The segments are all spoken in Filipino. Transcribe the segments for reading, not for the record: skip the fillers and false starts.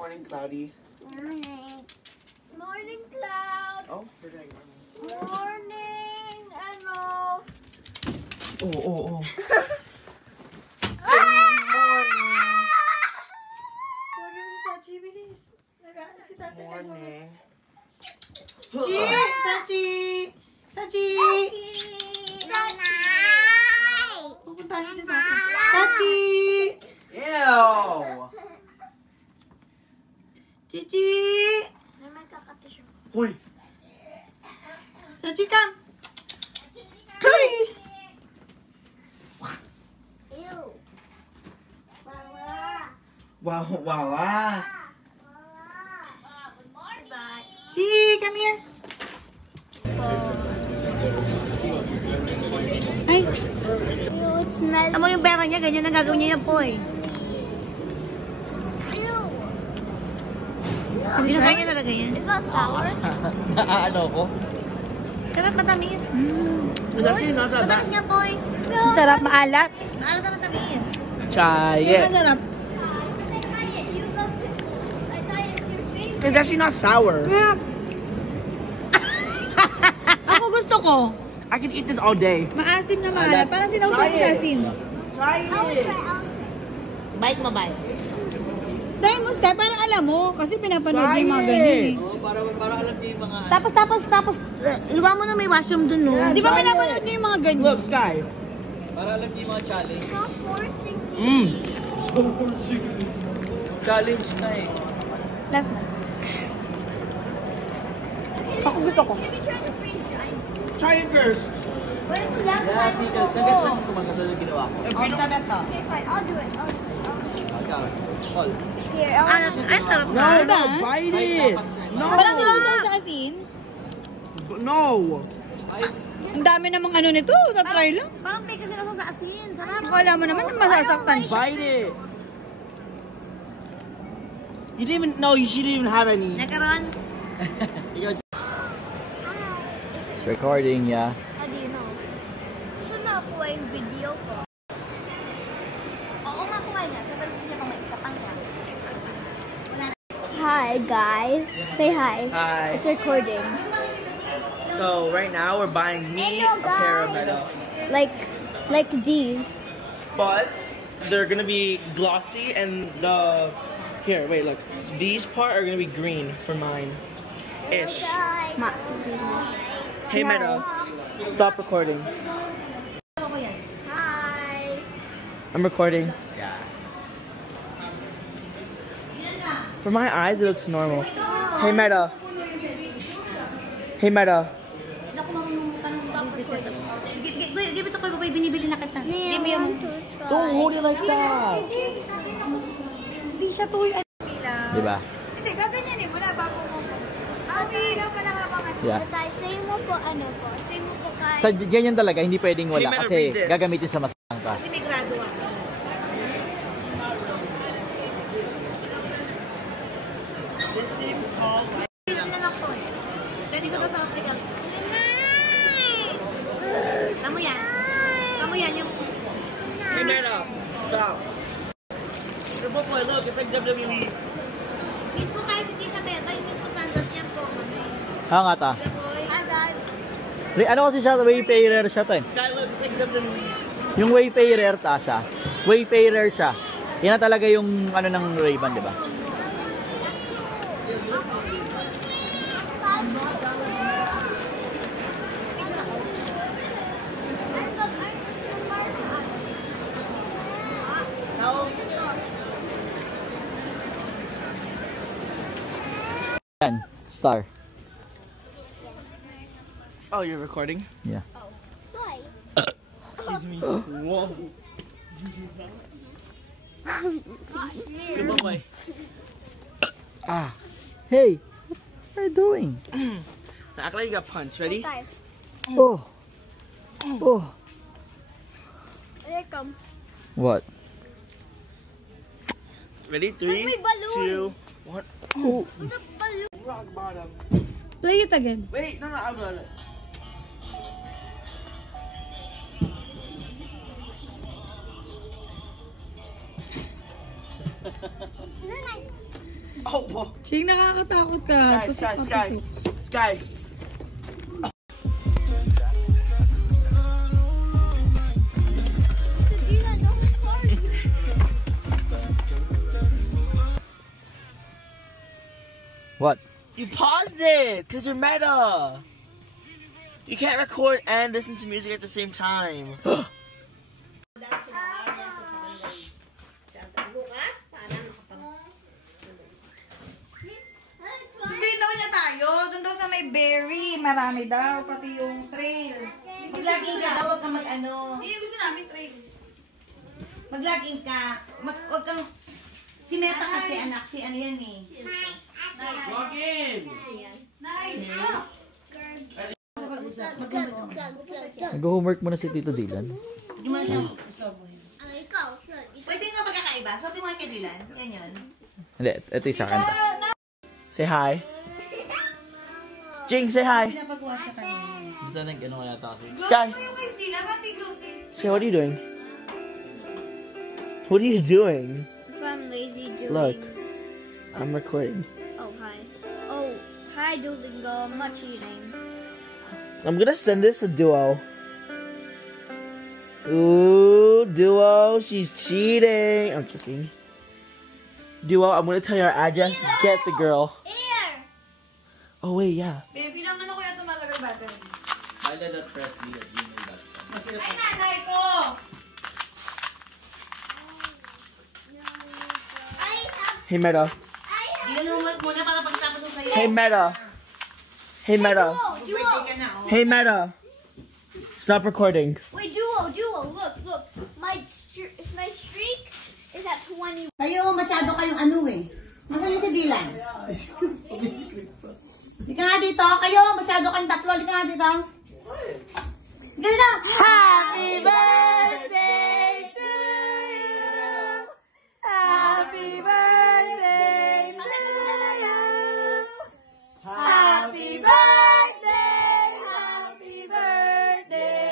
Morning, Cloudy. Morning. Morning, Cloud. Oh, where did I go? Morning, ano? Oh. Morning si Sachi, bilis. Si tatay. Morning. Sachi! Sachi! Sachi! Pupuntahan si tatay. Sachi! Ew! Chichi! May kakatisyo. Hoy! Sachi, come! Choy! Ew. Wow. Bye-bye. Chi, come here. Ay, Ew, it smells. tama yung pera niya, ganyan ang gagawin niya yan po eh. Ew. Hindi na kanya talaga yan. It's not sour. Ano ko? Sarap matamis. It's actually not that Matamis bad. nga, boy. Sarap maalat. Maalat na matamis. Try it. Masarap. I try it. You love it. I try it. It's your favorite. It's actually not sour. Ako gusto ko. I can eat this all day. Maasim na maalat. Parang sinausaw ko sa asin. Try I'll it. try. Bite mo, bite. Dahil mo, Sky, parang alam mo. Kasi pinapanood niya yung mga ganyan eh. Oh, para alam niyo yung mga... Tapos, luwa mo na may washroom dun, no? Yeah, Di ba try pinapanood it. niya yung mga ganyan? Look, Sky. Para alam niyo yung mga challenge. Stop forcing me. Challenge na eh. Last na. Ako gusto ko. Let me try the freeze dry. Try it first. Wait, lang. Kaya tigil, kagat lang sa mga ganun yung ginawa ko. Okay, fine. I'll do it. Ikaw, Paul. Here, I want Ay, sarap No, na. no, bite it. No. Parang sinausaw sa asin. No. Ang dami namang ano nito. Tatry lang. Parang may kasi nasa sa asin. Sarap. Akala mo naman masasaktan siya. Bite it. You didn't even know. She didn't even have any. Nakaroon. It's recording, yeah. How do you know? Gusto na ako yung video ko. Oo, makuha niya. Sa pag niya pang may isa pang niya. Hi, guys. Say hi. Hi. It's recording. So right now we're buying me Hello, a pair of guys. medals, Like these. but they're gonna be glossy and here, wait, look. These part are gonna be green for mine. Ish. Hey Meta, stop recording. Hi. I'm recording. Yeah. For my eyes, it looks normal. Hey Meta. Hey Meta. Give it to Koy, babae, binibili na kita. Give me yung... Don't hold it like that. Hindi siya tuyo. Diba? Hindi, gaganyanin mo na bago mo. Bilang pala habang ano. Yeah. So, tayo, say mo po, ano po. Say mo po kay... Sa ganyan talaga, hindi pwedeng wala Hey, Meta, kasi read this. gagamitin sa masang ka. Kasi may grado ako. Tingnan ako eh. Dali ko to sa hospital. Tamo yan. Tamo yan yung... Hey Meta, stop. Boy, look, it's like WWE. Mismo kahit hindi siya meta, yung mismo sandals niya po. Ano eh. nga ta. Boy. Hi, guys. Ano kasi siya, wayfarer siya to eh. Sky, look, it's like WWE. Yung wayfarer ta siya. Wayfarer siya. Yan na talaga yung ano ng Ray-Ban, di ba? Yan, star. Oh, you're recording? Yeah. Hi. Excuse me. Whoa. Good boy. Ah. Hey, what are you doing? Act like you got punched. Ready? Hi. Oh. Oh. Here come. What? Ready? 3, May balloon. 2, 1. Oh. What's up, balloon? Rock bottom. Play it again. Wait, no, I'm not. Oh, whoa. Ching, nakakatakot ka. Sky. What? You paused it because you're meta. You can't record and listen to music at the same time. Hindi daw niya tayo. Doon daw sa may berry. Marami daw. Pati yung trail. Maglaging ka daw, huwag kang mag-ano. Hindi gusto namin trail. Maglaging ka. Huwag kang... Si Meta kasi anak, si ano yan eh. Walk in. Nag-homework mo na si Tito Dylan? Hindi mo siyang istorbo yun. Pwede nga magkakaiba. So, tingnan mo kay Dylan. Yan yun. Hindi, ito yung sa kanta. Say hi. Jing, say hi. Pinapagawa siya kanina. Dito nag-ano kaya tayo. Sky. Say, what are you doing? What are you doing? From Lazy Doing. Look, I'm recording. Oh, hi. Oh, hi, Duolingo. I'm not cheating. I'm gonna send this to Duo. Ooh, Duo, she's cheating. I'm kidding. Duo, I'm gonna tell you our address. Get the girl. Here! Oh, wait, yeah. Baby, nang ano kaya tumalagal battery? Masarap. Ay, nanay ko! Hey, Meta. Dylan, homework muna para pagtapos mo sa'yo. Hey, Meta. Hey, Meta. Birthday ka na, oh. Hey, Meta. Stop recording. Wait, Duo, look. My streak is at 20. Kayo, masyado kayong ano eh. Nasaan yung si Dylan? Hindi ka nga dito. Kayo, masyado kayong tatlo. Hindi ka nga dito. Dito. Happy birthday to you! Happy birthday to you! Happy birthday! Happy birthday!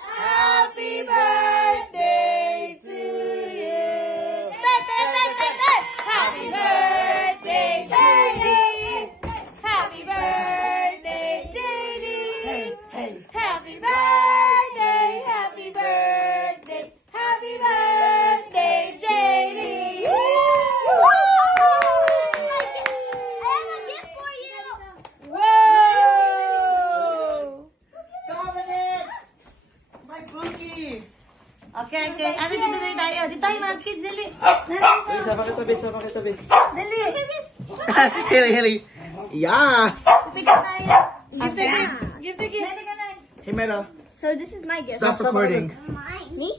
Happy birthday to you! Happy birthday, JD! Happy birthday, JD! Happy birthday, happy birthday, happy birthday, JD! I have a gift for you. Whoa! Dominic! My boogie! Okay. Ano dito tayo? Dito tayo mga kids. Dali. Sama kita, bis. Dali. Hili. Yes! Pipigil tayo. Give the gift. Give the gift. Dali ka na. Hey, Meta. So this is my gift. Stop recording. Me?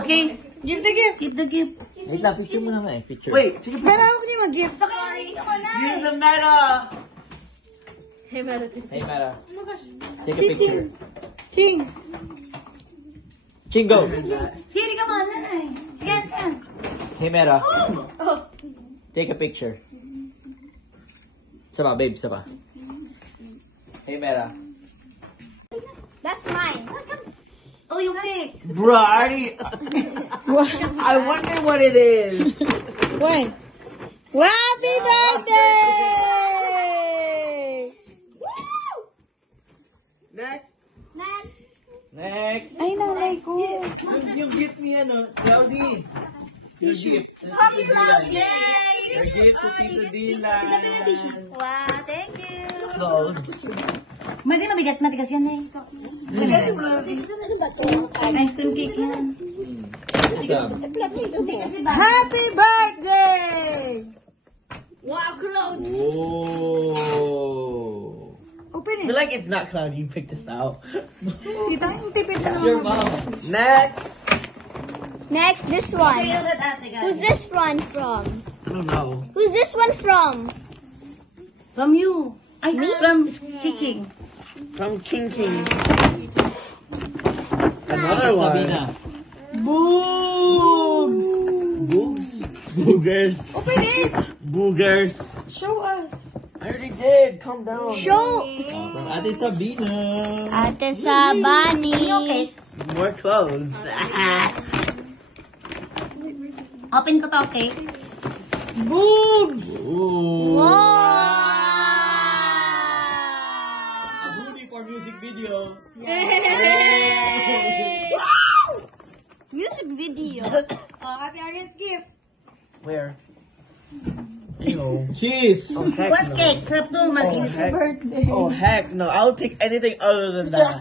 Okay. Give the gift. Keep the gift. Wait lang, picture mo na nga eh. Picture. Wait, take a Pero picture. ako hindi mag-gift. Use the Meta! Hey, Mara. Take a picture. Ching. Chingo. Sige, ka mga nanay. Yan. Hey, Mara. Take a picture. Isa pa, babe, isa pa. Hey, Mara. That's mine. Oh, you pick. Bro, I already... I wonder what it is. One. Happy birthday! Next. Next. Ay, nanay ko. Yung gift niya, no? Cloudy. Yung gift. Yung gift to Tito Dylan. Wow, thank you. Clothes. Hindi, mabigat. Matigas yan eh. Ice cream cake yan. Isa. Happy birthday! Wow, clothes. Whoa. Open I feel like it's not cloudy. You picked this out. Tita, yung tipid na. It's your mom. Next. Next, this one. Kayo agad ate, guys. Who's this one from? I don't know. Who's this one from? From you. Ay, from teaching. From King. Another one. Sabina. Boogs. Boogers. Open it! Boogers. Show us. I already did. Calm down. Show From Ate Sabina. Ate Sabani. Okay. More clothes. Open ko to, okay? Boogs! Ooh. Wow! A movie for music video. Music video. Oh, Ate Arian's gift. Where? Ew. Cheese. Oh, heck What's no. cake? Sarap to, Oh mag-init. heck. Oh heck no! I'll take anything other than that.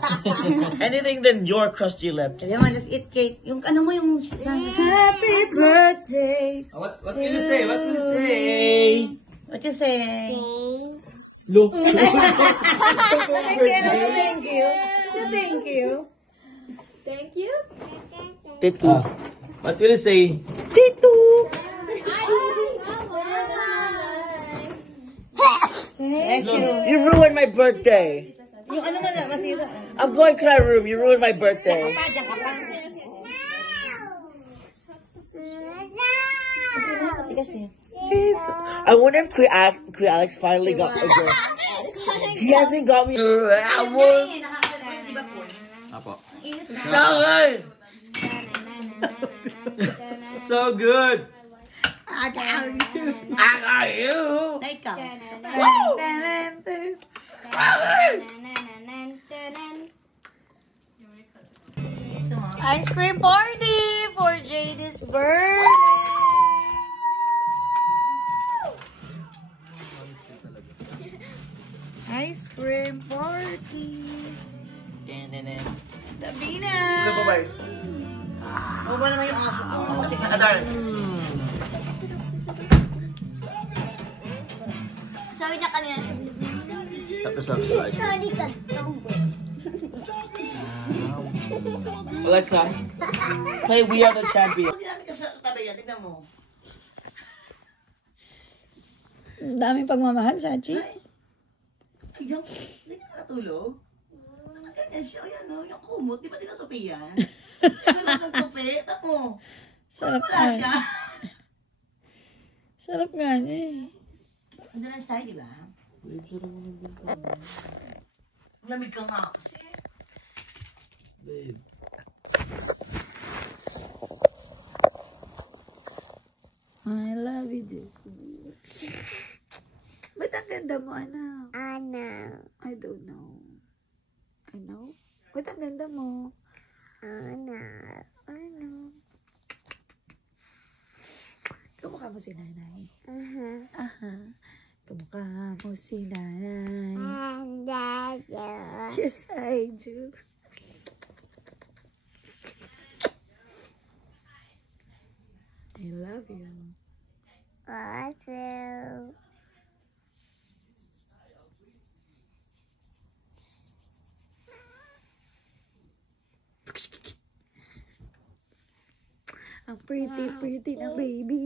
Anything than your crusty lips. Come on, let's eat cake. Yung ano mo yung... Happy birthday. What can you say? What can you say? What you say? Look. Thank you. Thank you. Titu. What will you say? Bless you. You ruined my birthday. Yung ano mo lang, masira. I'm going to my room. You ruined my birthday. Diyan ka pa. Tigas eh. I wonder if Kuya Alex finally got a girl. He hasn't got me. I won. Nakaka-request, di ba po? Apo. Init na. So good. So good. I got you. Na ikaw. Ice cream party for JD's birthday. Ice cream party. Sabina. O ba naman yung aso? Sabi niya kanina sa vlog niya. Tapos subscribe. Sorry ka, so good. Alexa, play We Are the Champions. Pag ginamit ka sa tabi yan, tignan mo. Ang daming pagmamahal, Sachi. Ay, yung, hindi ka nakatulog? Ganyan siya, yan o, yung kumot, di ba tinatupi yan? Ano lang ang tupi? Tamo, Sarap wala nga. siya. Sarap nga eh. Ano lang tayo, di ba? Lamig ka nga kasi. Babe. I love you, dude. Ba't ang ganda mo, anak? I don't know. I know? Ba't ang ganda mo? I know. Kamukha mo si nanay. Kamukha mo si nanay. Yes, I do. I love you. Ang pretty na baby.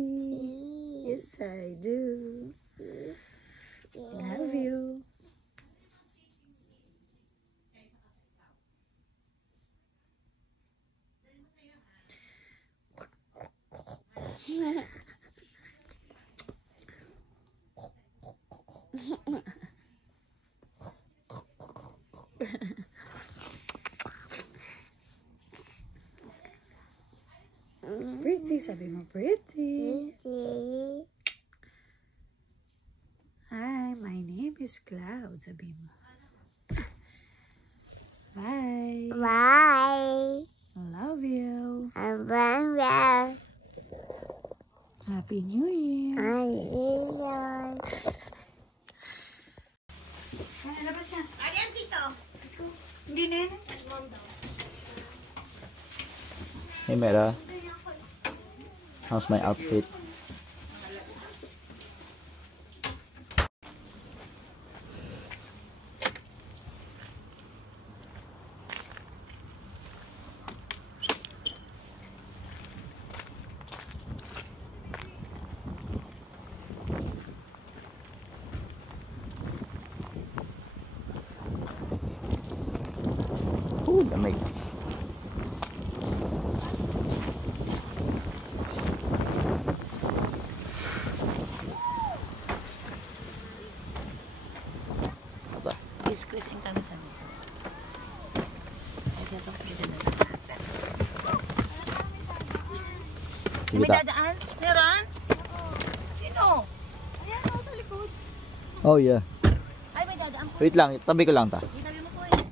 Yes, I do. Love you. Pretty, sabi mo pretty. Hi, my name is Cloud, sabi mo. Bye. Bye. Love you. Bye. Happy New Year. Labas na. Ayan, dito. Let's go. Hindi na yun. Hey Mera, how's my outfit? Ooh, lamig. Squeeze ang kami sa amin. Sige ta. Dadaan? Meron? Sino? Oh yeah. Ay, may dadaan ko. Wait lang, tabi ko lang ta. Itabi mo ko eh.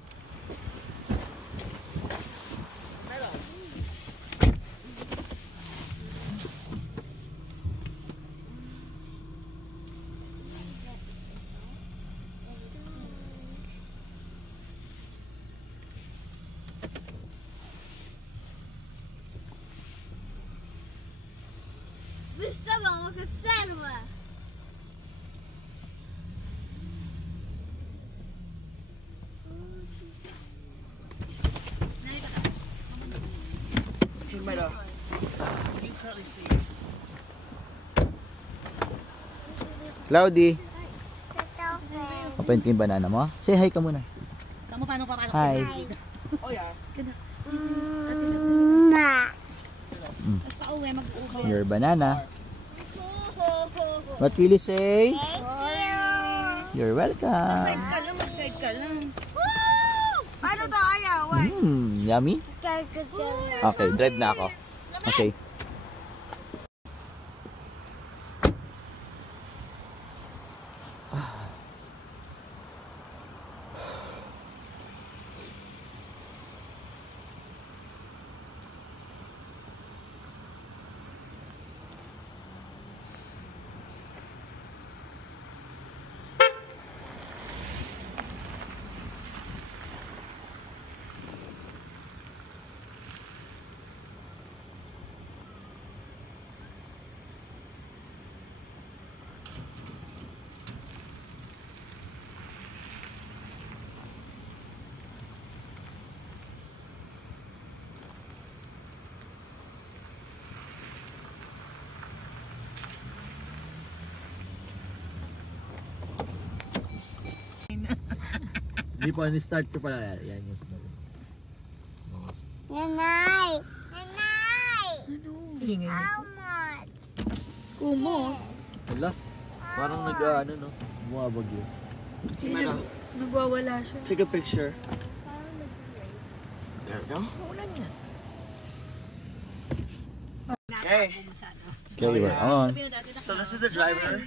Gusto mo magkasalwa? Hey, Meda. You currently see. Cloudy. Open ko yung banana mo. Say hi ka muna. Kamu paano papasok? Hi. Oh yeah. Tapos pauwi, mag-uwi. Your banana. What will you say? You're welcome. Mag-side ka lang. Paano to ayawan? Yummy? Okay, drive na ako. Okay. Hindi po, start ko pala. Yan yung snow. Nanay! Nanay! How much? Kumo. Wala. Parang nag-ano, no? Bumabagyo. Hey, Meda. Nagwawala siya. Take a picture. There we go. Okay. Okay, we're on. So this is the driver.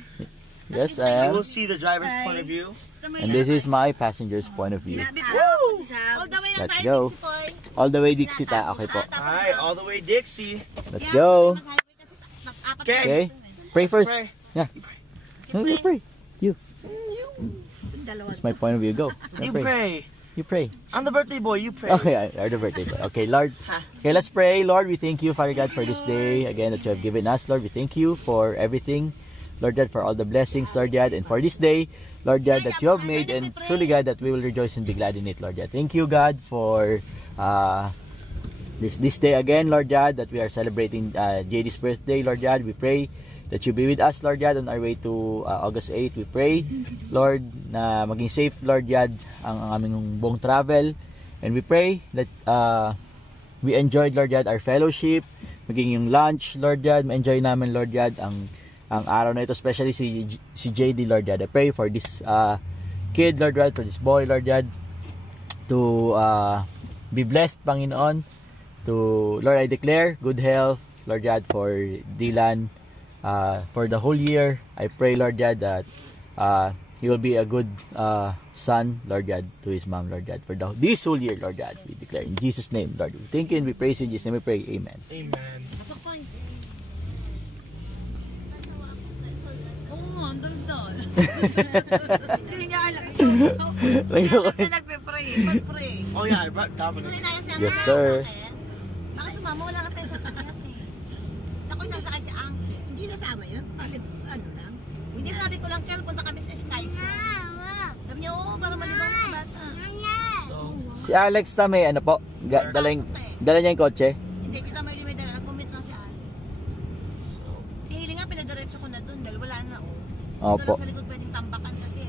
Yes, I You am. will see the driver's point of view. And this is my passenger's point of view. All the way na Let's tayo, go. Dixie Boy. All the way Dixie ta. Okay po. Alright, all the way Dixie. Let's go. Okay. Okay. Pray first. Pray. Yeah. No, you pray. You. That's my point of view. Go. You Pray. pray. You pray. I'm the birthday boy, you pray. Okay, you're the birthday boy. Okay, Lord. Okay, let's pray. Lord, we thank you, Father God, for this day again that you have given us. Lord, we thank you for everything. Lord God, for all the blessings, Lord God, and for this day, Lord God, that you have made, and truly, God, that we will rejoice and be glad in it, Lord God. Thank you, God, for this day again, Lord God, that we are celebrating JD's birthday, Lord God. We pray that you be with us, Lord God, on our way to August 8. We pray, Lord, na maging safe, Lord God, ang aming buong travel. And we pray that we enjoyed, Lord God, our fellowship, maging yung lunch, Lord God, ma-enjoy namin, Lord God, ang araw na ito, especially si JD, Lord God. I pray for this kid, Lord God, for this boy, Lord God, to be blessed, Panginoon. Lord, I declare good health, Lord God, for Dylan, for the whole year. I pray, Lord God, that he will be a good son, Lord God, to his mom, Lord God, for this whole year, Lord God. We declare in Jesus' name, Lord. We thank you and we praise you in Jesus' name. We pray, amen. Amen. Hindi niya alam. Hindi nagpe-pray. Pag-pray. Oh yeah, I brought Hindi ko Dominic. rin naya siya. Yes, sir. Baka sumama, wala ka tayo sasakyan eh. Sa ko sasakay si Angke. Hindi nasama yun. Bakit ano lang? Hindi sabi ko lang, Chel, punta kami sa Sky Zone. Sabi niya, oo, para malibang ang bata. So, Si Alex ta may ano po, dala niya yung kotse. Hindi, kita may limay dala. Nag-commit lang si Alex. Si Hili nga, pinadiretso ko na dun. Dahil wala na. Opo. Doon sa likod pwedeng tambakan kasi.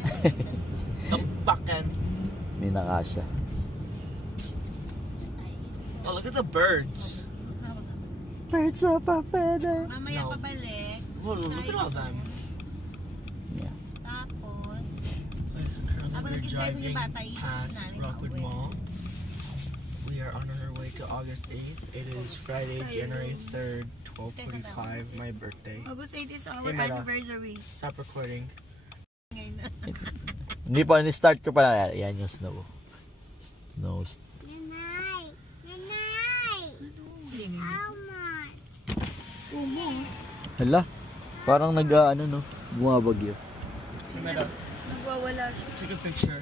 tambakan. May nakasya. Oh, look at the birds. Birds of a feather. Mamaya pabalik. Whoa, look at all them. Yeah. Tapos, Okay, so currently Habang we're nag-disguise yung driving bata, iiwan si past nanay na Rockwood uwi. Mall. We are on our way to August 8th. It is Friday, January 3rd, 12:45, my birthday. August 8 is our Hey, Mara. anniversary. Stop recording. Hindi pa, ni-start ko pa na. Yan yung snow. Snow. Nanay! Nanay! Umo. Hala, parang nag-ano no, bumabagyo. Nagwawala siya. Take a picture.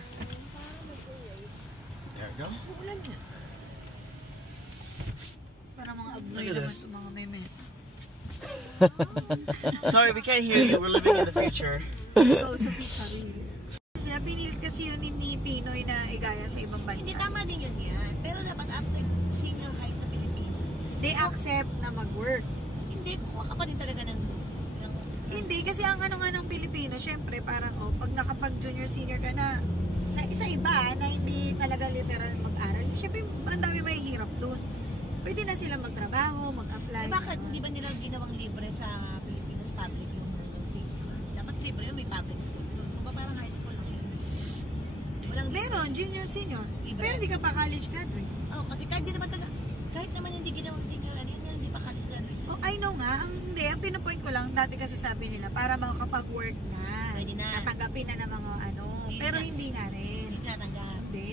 There you go. Para mga abnoy Look at naman this. sa mga meme. Sorry, we can't hear you. We're living in the future. Ikaw sa sarili. Siya pinilit kasi yun ni Pinoy na igaya sa ibang Hindi bansa. tama din yun yan. Pero dapat after senior high sa Pilipinas, They accept na mag-work. hindi, kuha ka pa rin talaga ng Hindi, kasi ang ano nga ng Pilipino, syempre parang pag nakapag junior senior ka na, sa iba na hindi talaga literal mag-aral, syempre ang dami may hirap dun. Pwede na sila magtrabaho, mag-apply. Eh, bakit hindi ba nila ginawang libre sa Pilipinas public yung senior? Dapat libre yun, may public school. Kung ba parang high school lang yun? Walang libre. Meron, junior, senior. Libre. Pero hindi ka pa college graduate. Oh, kasi kahit naman hindi ginawang senior, ano yun, hindi pa college graduate. Oh, I know nga. Ang pinapoint ko lang, dati kasi sabi nila, para makakapag-work na. Pwede na. Tatanggapin na ng mga ano. Hindi Pero na. hindi nga rin. Hindi natanggap. Hindi.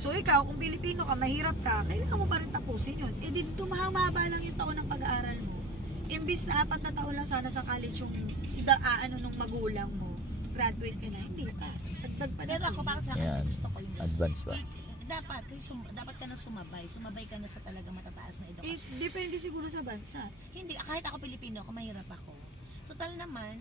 So ikaw, kung Pilipino ka, mahirap ka, kailangan mo pa rin tapusin yun. Eh di mahaba lang yung taon ng pag-aaral mo. Imbis na 4 na taon lang sana sa college yung nung magulang mo. Graduate ka na. Hindi pa. Dagdag pa na. Pero ako para sa akin, Yan. gusto ko yung Advance pa. dapat, kasi dapat ka na sumabay. Sumabay ka na sa talaga matataas na edukasyon. Depende siguro sa bansa. Hindi, kahit ako Pilipino, ako mahirap ako. Total naman,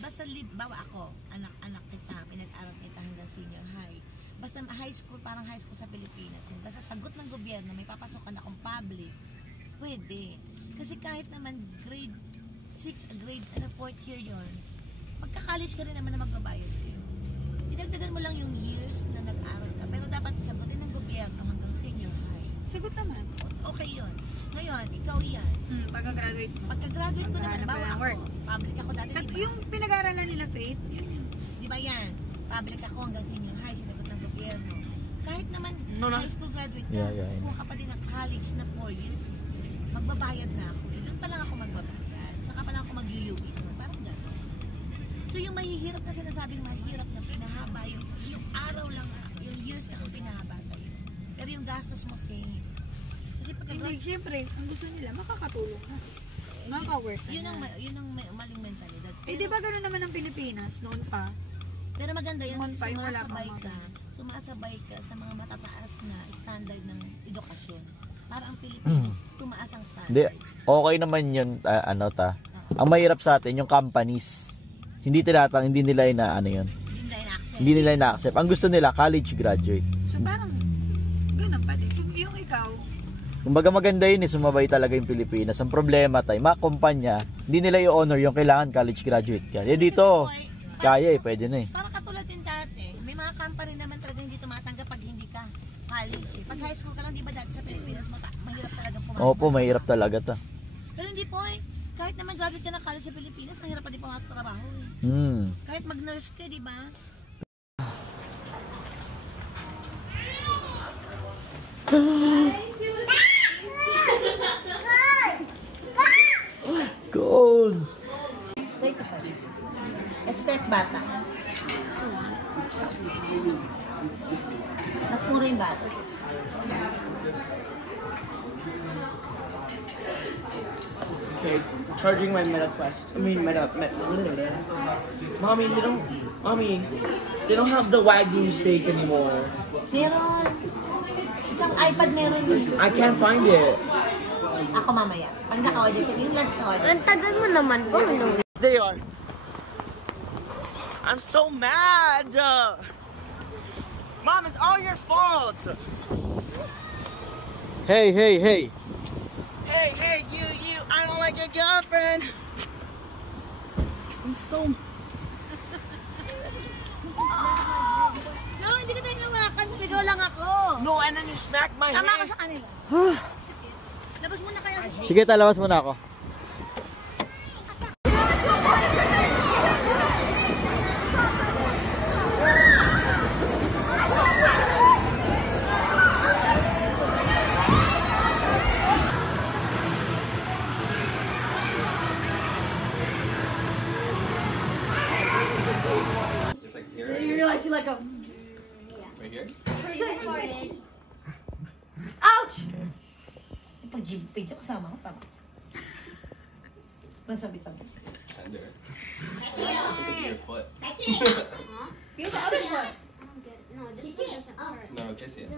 basta bawa ako, anak kita, pinag-aral kita hanggang senior high. Basta high school, parang high school sa Pilipinas. Yun. Basta sagot ng gobyerno, may papasok ka na akong public, pwede. Kasi kahit naman grade 6, grade 4th year yun, magka-college ka rin naman na magbabayad kayo. Dinagdagan mo lang yung years na nag-aral ka, pero dapat sagutin ng gobyerno hanggang senior high. Sagot naman. Okay yun. Ngayon, ikaw yan. Pagka-graduate mo. Pagka-graduate ko na, Maghahanap ka halimbawa ng ako, work. public ako dati, At di ba? yung pinag-aaralan nila, Faith, yun yun. Di ba yan? Public ako hanggang senior high, sinagot ng gobyerno. Kahit naman high school graduate ka, Yeah, kuha ka pa din ng college na 4 years. Magbabayad na ako. Doon pa lang ako magbabayad. Saka pa lang ako mag-UUE. Parang gano'n. So yung mahihirap na sinasabing mahirap na pinahaba, yung araw lang, yung years na ang pinahaba sa'yo. Pero yung gastos mo same. Kasi pag Hindi, siyempre, ang gusto nila, makakatulong na. Makaka-work na. yun ang maling mentalidad. Eh, di ba gano'n naman ang Pilipinas noon pa? Pero maganda yan, Noon pa, yung wala pang sumasabay ka sa mga matataas na standard ng edukasyon. Para ang Pilipinas, tumaas ang Hindi, standard. okay naman yun, Ang mahirap sa atin, yung companies, hindi nila yun. Hindi nila ina-accept. Ang gusto nila, college graduate. So parang, gano'n pa din. So yung ikaw, Kumbaga maganda yun sumabay talaga yung Pilipinas. Ang problema tayo, mga kumpanya, hindi nila i-honor yung kailangan college graduate ka. Eh dito, kaya pwede na Para katulad din dati, may mga company naman talaga hindi tumatanggap pag hindi ka college. Pag high school ka lang, di ba dati sa Pilipinas, mahirap talaga pumasok. Opo, mahirap talaga to. Pero hindi po kahit naman graduate ka ng college sa Pilipinas, mahirap pa din pumasok trabaho. Kahit mag-nurse ka, di ba? Cold! Except bata. Mas mura yung bata. Okay, charging my MetaQuest. Mommy, they don't have the Wagyu steak anymore. Meron. Isang iPad meron dito. I can't find it. Ako mamaya. Pag naka-order, yung last na-order. ang tagal mo naman po, no? They are. I'm so mad. Mom, it's all your fault. Hey, hey, hey! Hey, you. I don't like your girlfriend. I'm so. No, hindi ka tayo nawakan. Sigaw lang ako. No, and then you smacked my Tama ka hand. sa kanila. Labas muna kayo. Sige, talabas muna ako. realize you let go. Right here? Ouch! Pag video kasama ko, tama. Sabi-sabi. It's tender. Look at your foot. Feel the other foot. No, this one doesn't hurt. No, kiss it.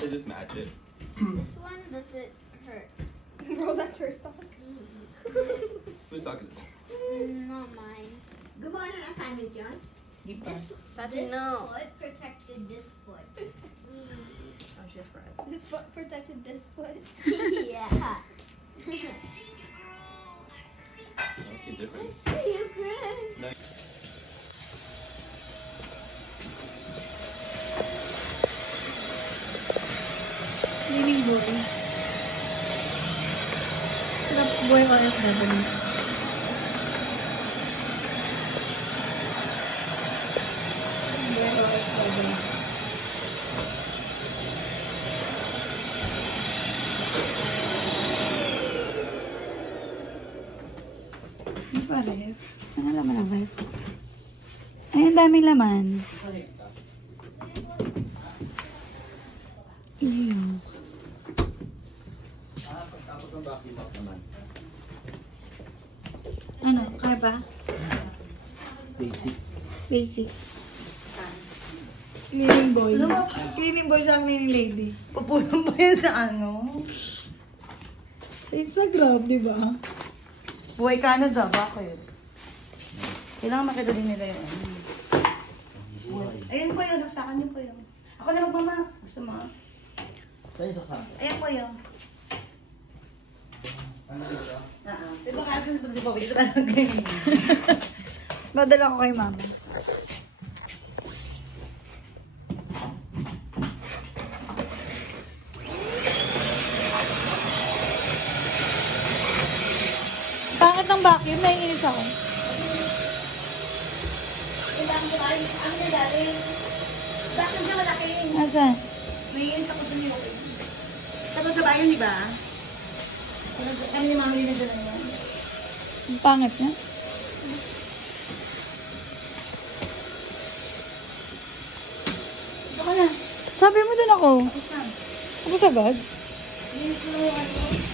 So just match it. This one doesn't hurt. Bro, that's her sock. Whose sock is this? Not mine. Gumawa ng assignment yun? This No. foot protected this foot. Oh, just for us. This foot protected this foot. Yeah. What's the difference? See you, Chris. No. Cleaning boy. Sarap boy OFW. Boy OFW. Ano pa, ref? Ano laman ang ref? Ay, ang daming laman. Iyo. Pagtapos ng vacuum up naman. Ano, kaya ba? Basic. Basic. Cleaning boy. Cleaning boy sa cleaning lady. Papulong ba yun sa ano? Sa Instagram, di ba? Buhay Canada, bakit? Kailangan makita din nila yun. Ayun po yung saksakan niyo po yung. Ako na magmama. Gusto mo? Saan yung saksak? Ayan po yung. Ano dito? Kasi baka agad sa si Bobby, dito tayo nag-cleaning. Badala ko kay mama. Pangit ng vacuum, naiinis ako. Ang nagaling. Bakit siya malaki? Nasaan? Naiinis ako dun yung. Tapos sa bayan, di ba? Kami ni Mami na dyan yan. Ang pangit niya. Ito ka na. Sabi mo din ako. Ako sagad? Linis mo yung ano.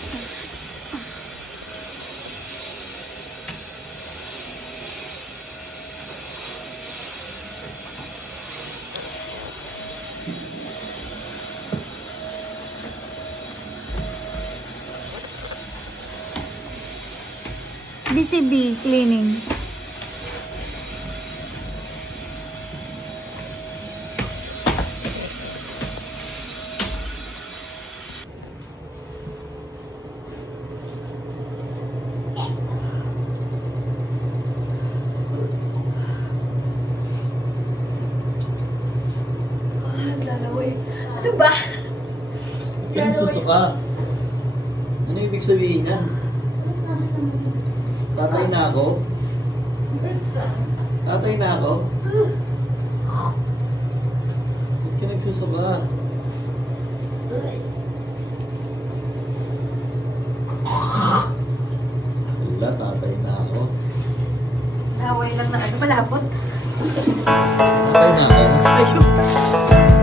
BCB cleaning. Ano ba? Yan, susuka. Ano ibig sabihin yan? Tatay na ako? Tatay na ako? Ba't ka nagsusuka? Wala, tatay na ako. Away lang na ano, malabot. Tatay na ako? Ayun.